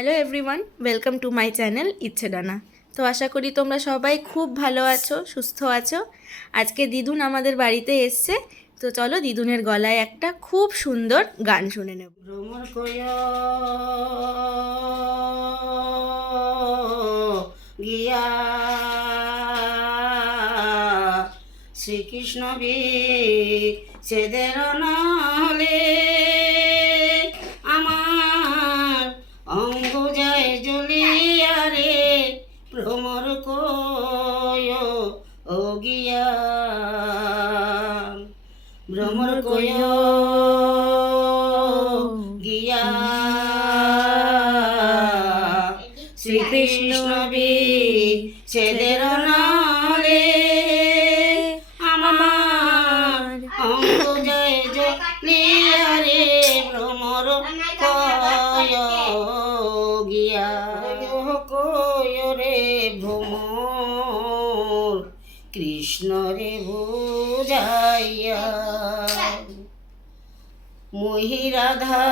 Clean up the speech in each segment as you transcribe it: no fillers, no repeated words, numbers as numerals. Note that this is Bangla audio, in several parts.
Hello everyone, welcome to my channel ইচ্ছে ডানা। তো আশা করি তোমরা সবাই খুব ভালো আছো, সুস্থ আছো। আজকে দিদুন আমাদের বাড়িতে এসছে, তো চলো দিদুনের গলায় একটা খুব সুন্দর গান শুনে নেব। ভ্রমর কয় গিয়া শ্রীকৃষ্ণ বি সেদের নহলে আমার অঙ্গ যায় জ্বলিয়া রে ভ্রমর কয় ও গিয়া ভ্রমর কয় গিয়া শ্রীকৃষ্ণ বি সেদের নহলে আমার অঙ্গ জয় জ্বলিয়া রে ভ্রমর কয় গিয়া কয় রে ভ্রমর কৃষ্ণ রে বুঝাইয়া মহিরাধা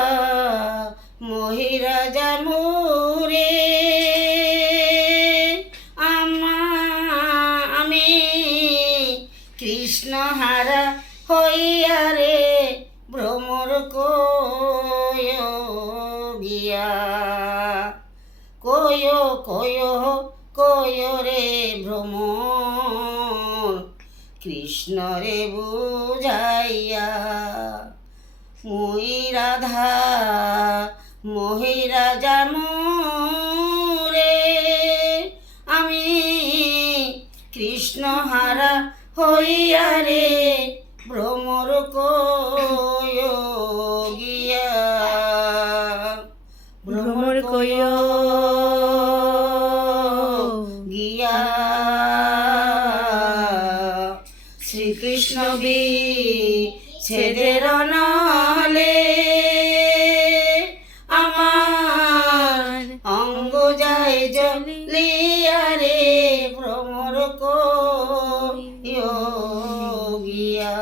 মহিরাজা মোরে আমি কৃষ্ণ হারা হইয়া রে ভ্রমর কয় গিয়া কয় কয় কয় রে ভ্রমর কৃষ্ণ রে বুঝাইয়া মই রাধা মহিরাজা মোরে আমি কৃষ্ণ হারা হইয়া রে ভ্রমর কয় গিয়া ভ্রমর কয় গিয়া শ্রীকৃষ্ণ বি ছেদের নহলে আমার অঙ্গ যায় জ্বলিয়া রে ভ্রমর কয় গিয়া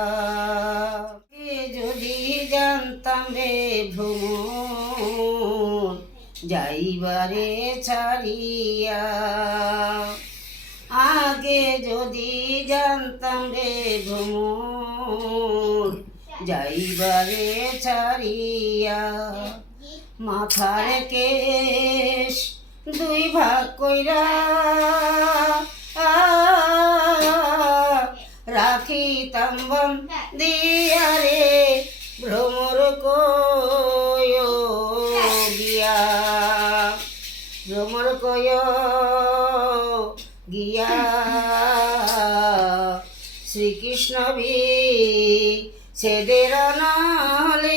যদি জানতাম রে ভ্রমর যাইবারে ছাড়িয়া আগে যদি জানতাম রে ভ্রমর যাইবারে ছাড়িয়া মাথার কেশ দুই ভাগ কইরা রাখিতাম দিয়া রে ভ্রমর কয় গিয়া ভ্রমর কয় গিয়া শ্রীকৃষ্ণ বি সেদের নহলে